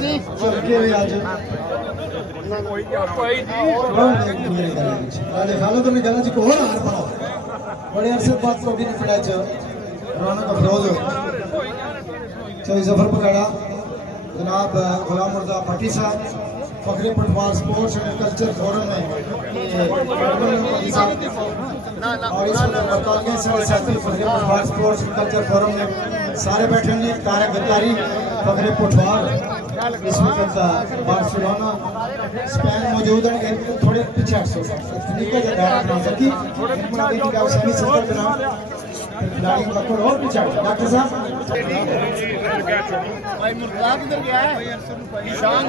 ਝੁਲਕੇ ਹੋਏ ਅੱਜ ਰਾਜੇ ਖਾਲਦ ਨੇ ਗੱਲਾਂ 'ਚ ਇੱਕ ਹੋਰ ਹਾਰ ਪਾਓ ਬੜੇ ਅਰਸੇ ਬਾਅਦ ਕਬੱਡੀ ਦੀ ਪੜਾਈ 'ਚ रौनक अफरोज चौधरी जफर पकाड़ा जनाब गुलाम मुर्जा भट्टी साहब फखरे पटवार स्पोर्ट्स एंड कल्चर फोरम में और इस बरतानिया साथी फखरे पटवार स्पोर्ट्स एंड कल्चर फोरम में सारे बैठे हैं तारे गद्दारी फखरे पटवार इस वक्त बार्सिलोना स्पेन मौजूद है थोड़े पीछे तकनीक का दायरा बना सकी सभी सफर बना खिलाड़ी और पीछे डॉक्टर साहब भाई मुर्ताद इधर गया है ईशान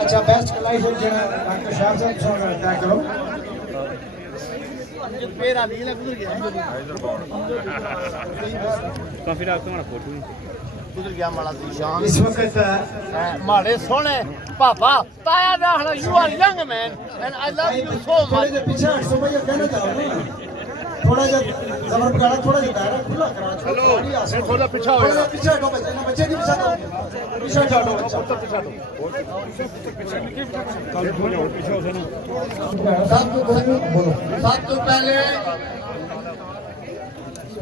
अच्छा बेस्ट खिलाड़ी हो डॉक्टर साहब तय करो पेड़ आली है उधर गया काफी रात तुम्हारा फोटो उधर गया माड़ा ईशान इस वक्त माड़े सोने पापा ताया दाखला you are young man and I love you so much पीछे 800 भाई कहना चाहूँ थोड़ा जा जबर पकड़ा थोड़ा जा दायरा खुला करा थोड़ा पीछे हो पीछे हटो बच्चे की पीछे हटो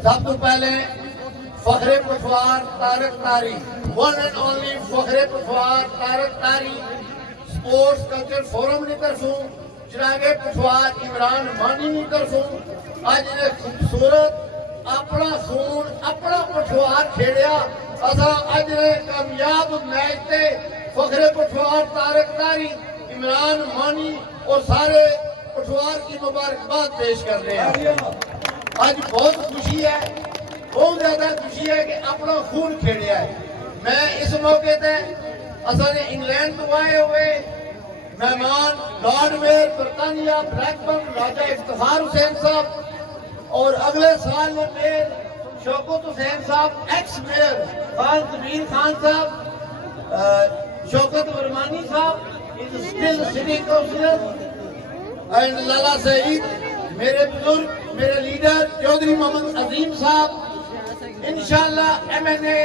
सब तो पहले फखरे पटवार तारक तारी वन एंड ओनली फखरे पटवार तारक तारी स्पोर्ट्स कल्चर फोरम की तरफों चिरागे पटवार इमरान मानी की तरफों आज ने खूबसूरत अपना खून अपना पटवार खेड़िया असा आज ने कामयाब मैच ते फखरे पटवार तारक तारी इमरान मानी और सारे पटवार की मुबारकबाद पेश कर रहे हैं। आज बहुत खुशी है बहुत ज्यादा खुशी है कि अपना खून खेड़िया है। मैं इस मौके पे असा ने इंग्लैंड तो आए हुए मेहमान लॉर्ड मेयर बरतानिया ब्लैकबर्न राजा इफ्तिखार हुसैन साहब और अगले साल में मेयर शौकत हुसैन साहब एक्स मेयर खान जमीर खान साहब शौकत वर्मानी साहब is still city councillor and Lala Saeed मेरे बुजुर्ग मेरे लीडर चौधरी मोहम्मद अजीम साहब इंशाअल्लाह MNA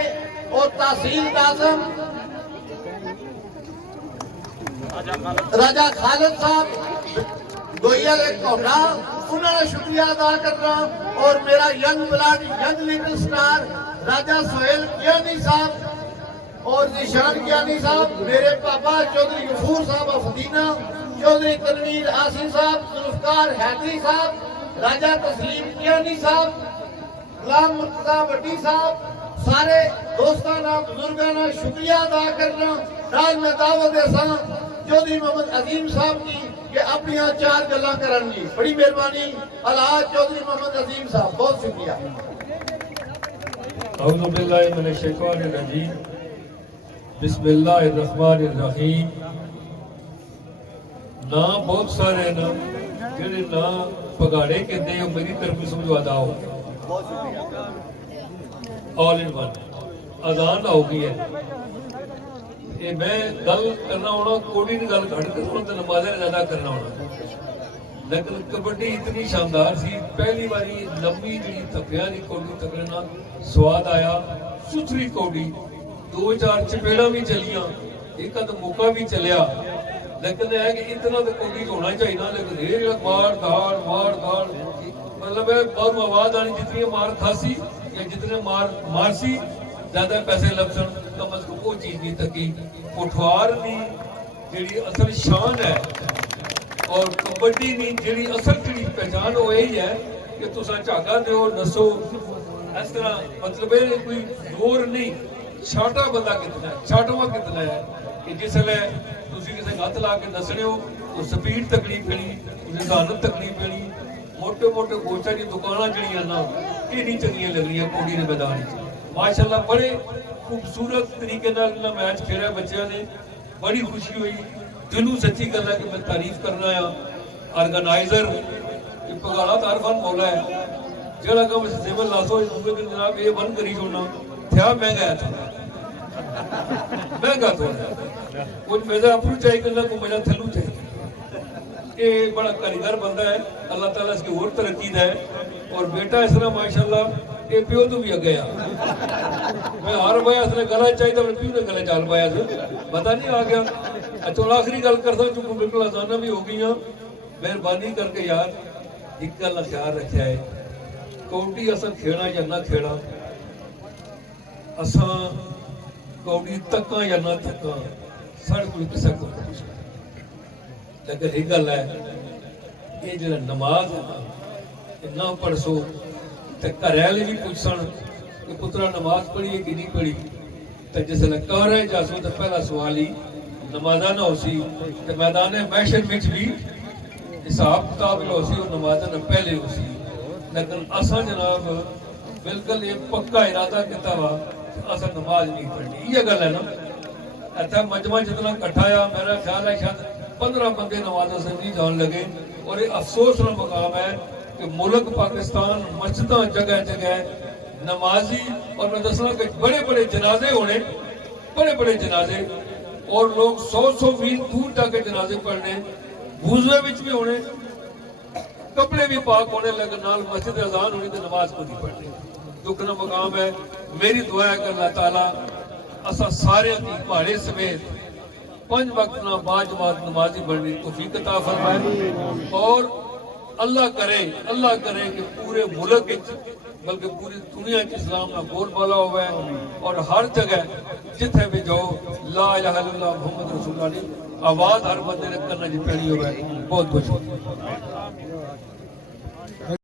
और तहसील आजम राजा खालिद साहब गोयल कोहरा उन्होंने शुक्रिया अदा कर रहा और मेरा young blood young little star Raja Sohail Gyani साहब और निशान ज्ञानी साहब मेरे पापा चौधरी गफूर साहब अफदीना चौधरी तनवीर आसिफ साहब जुल्फकार हैदरी साहब राजा तस्लीम ज्ञानी साहब गुलाम मुर्तजा भट्टी साहब सारे दोस्ताना बुजुर्गाना शुक्रिया अदा करना नाल में दावत देसा चौधरी मोहम्मद अजीम साहब की कि अपनी चार गल्ला करनगी बड़ी मेहरबानी अलहाज चौधरी मोहम्मद अजीम साहब बहुत शुक्रिया। अऊज़ु बिल्लाहि मिनश शैतानिर रजीम बिस्मिल्लाहिर रहमानिर रहीम। ना बहुत सारे ना जेड़े ना पगाड़े कहते हैं मेरी तरफ समझवा दाओ ऑल इन वन अजान हो गई है ये मैं गल करना होना कोड़ी ने गल घट करना तो नमाज़ें ज़्यादा करना होना लेकिन कबड्डी इतनी शानदार सी पहली बारी लंबी जी थप्पिया की कौड़ी तकने ना स्वाद आया सुथरी कौड़ी 2-4 चपेड़ा भी चलियां एक आध मौका भी चलिया लेकिन है कि इतना तो कौड़ी होना चाहिए ना लेकिन ढेर मार धाड़ मतलब है बहुत आवाज आनी जितनी मार खासी या जितने मारसी ज्यादा पैसे लपसन कम अज कम वो चीज नहीं तकी पुठवार की जी असल शान है और कबड्डी की जी असल जी पहचान वो यही है कि तुसा झागा दो नसो इस तरह मतलब कोई जोर नहीं छाटा बंदा कितना है छाटवा कितना है कि जिसले किसी हथ ला के नसने हो तो स्पीड तकलीफ पैनी निधानत तकलीफ पैनी मोटे मोटे गोचा की दुकाना जड़िया ना ये नहीं चंगिया लग रही कौड़ी के मैदान माशाअल्लाह बड़े खूबसूरत तरीके मैच खेलिया बच्चों ने बड़ी खुशी हुई दिलों सच्ची गल है कि मैं तारीफ करना है ऑर्गेनाइजर भगाड़ा तारफान मौला है जरा कम सिविल लासो जनाब ये बंद करी छोड़ना थया महंगा है महंगा थोड़ा कुछ मेरा अप्रू चाहिए करना को मेरा थलू चाहिए ये बड़ा कारीगर बंदा है अल्लाह ताला इसकी और तरक्की है और बेटा इस तरह माशाल्लाह یہ پیو تو بھی اگے آ میں ہار پایا اس نے گلا چاہیے میں پیو نے گلے چال پایا پتا نہیں آ گیا اچھا آخری گل کرتا چونکہ بالکل آسانہ بھی ہو گئی ہیں مہربانی کر کے یار ایک گل خیال رکھا ہے کوٹی اصل کھیڑا یا نہ کھیڑا اساں کوڑی تکاں یا نہ تکاں سڑ کوئی کسے کو لیکن ایک گل ہے یہ جو نماز ہے نہ پڑھ سو تے گھر والے بھی پوچھن کہ پترا نماز پڑھی ہے کہ نہیں پڑھی تے جس لے کہہ رہے جاسو تے پہلا سوال ہی نمازاں نہ ہو سی تے میدان محشر وچ بھی حساب کتاب ہو سی اور نمازاں نہ پہلے ہو سی لیکن اساں جناب بالکل یہ پکا ارادہ کیتا وا اساں نماز نہیں پڑھنی یہ گل ہے نا ایتھے مجمع جتنا کٹھا ہے میرا خیال ہے شاید 15 بندے نمازوں سے نہیں جان لگے اور یہ افسوس کا مقام ہے کہ ملک پاکستان مسجداں جگہ جگہ نمازی اور میں دسنا کہ بڑے بڑے جنازے ہونے بڑے بڑے جنازے اور لوگ 100 میل دور جا کے جنازے پڑھنے وضوے وچ بھی ہونے کپڑے بھی پاک ہونے لیکن نال مسجد اذان ہونی تو نماز کو نہیں پڑھنی دکھنا مقام ہے میری دعا ہے کہ اللہ تعالیٰ اسا سارے کی پہاڑے سمیت 5 وقت نہ باجماعت نمازی بننے توفیق عطا فرمائے اور اللہ کرے کہ پورے ملک بلکہ پوری دنیا کے اسلام کا بول بالا ہوا ہے اور ہر جگہ جتنے بھی جاؤ لا الہ الا اللہ محمد رسول اللہ آواز ہر بندے نے کرنا جی پہنی ہوا ہے بہت بہت